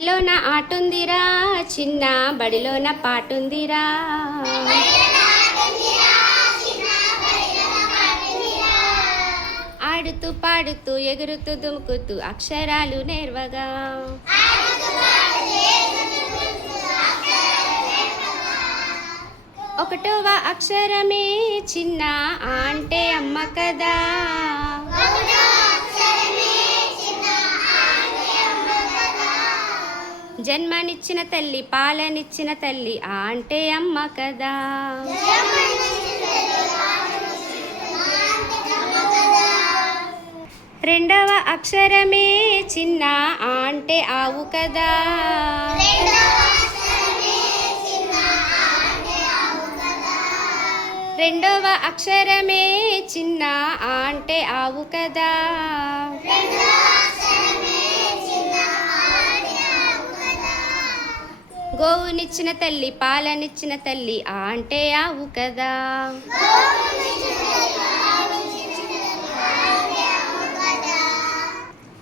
బడిలోన ఆటుందిరా చిన్న బడిలోన పాటుందిరా. ఆడుతూ పాడుతూ ఎగురుతూ దుముకుతూ అక్షరాలు నేర్వగా. ఒకటవ అక్షరమే చిన్న అంటే అమ్మ కదా. జన్మనిచ్చిన తల్లి పాలనిచ్చిన తల్లి అంటే అమ్మ కదా. రెండవ అక్షరమే చిన్న అంటే ఆవు కదా. రెండవ అక్షరమే చిన్న అంటే ఆవు కదా. గోవునిచ్చిన తల్లి పాలనిచ్చిన తల్లి అంటే ఆవు కదా.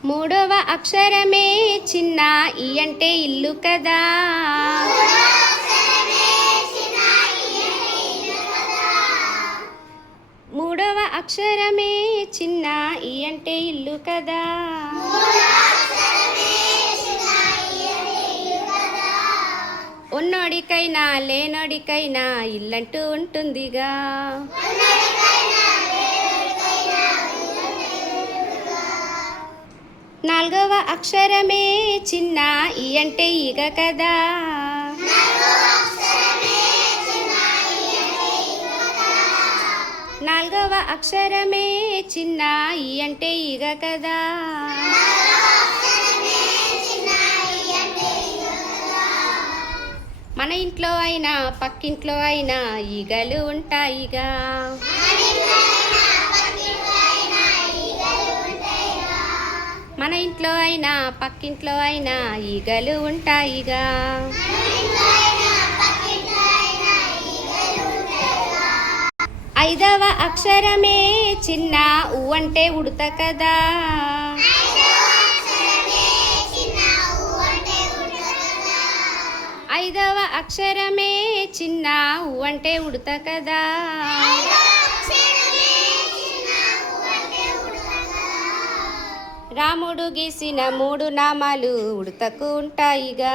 మూడవ అక్షరమే చిన్న ఈ అంటే ఇల్లు కదా. మూడవ అక్షరమే చిన్న ఈ అంటే ఇల్లు కదా. ఉన్నోడికైనా లేనోడికైనా ఇల్లంటూ ఉంటుందిగా. నాలుగవ అక్షరమే చిన్న ఈ అంటే ఈగ కదా. నాలుగవ అక్షరమే చిన్న ఈ అంటే ఈగ కదా. మన ఇంట్లో అయినా పక్కింట్లో అయినా ఈగలు ఉంటాయిగా. మన ఇంట్లో అయినా పక్కింట్లో అయినా ఈగలు ఉంటాయిగా. ఐదవ అక్షరమే చిన్న ఊ అంటే ఉడత కదా. ఐదవ అక్షరమే చిన్న ఊ అంటే ఉడత కదా. రాముడు గీసిన 3 నామాలు ఉడతకు ఉంటాయిగా.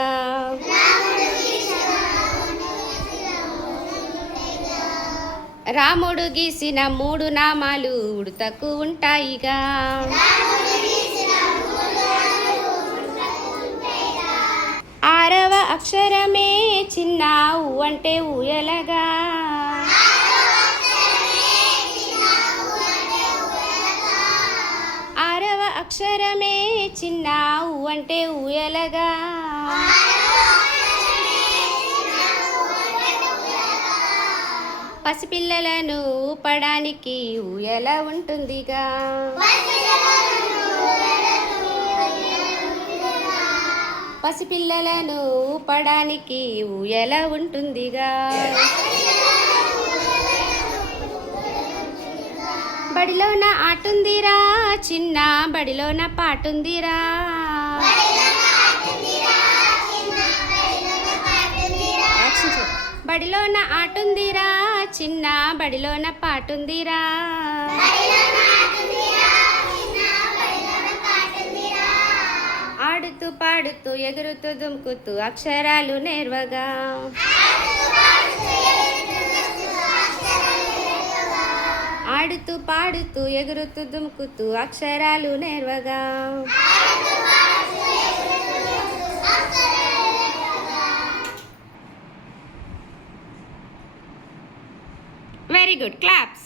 రాముడు గీసిన 3 నామాలు ఉడతకు ఉంటాయిగా. ఆరవ అక్షరమే చిన్న ఊ అంటే ఊయలగా. ఆరవ అక్షరమే చిన్న ఊ అంటే ఊయలగా. పసిపిల్లలను ఊపడానికి ఊయల ఉంటుందిగా. పసిపిల్లలను ఊపడానికి ఊయల ఉంటుందిగా. బడిలోన ఆటుందిరా చిన్న బడిలోన పాటుందిరా. బడిలోన ఆటుందిరా చిన్న బడిలోన పాటుందిరా. ఆడుతూ పాడుతూ ఎగురుతూ దుముకుతూ అక్షరాలు నేర్వగా. ఆడుతూ పాడుతూ ఎగురుతూ దుముకుతూ అక్షరాలు నేర్వగా. Very good, claps.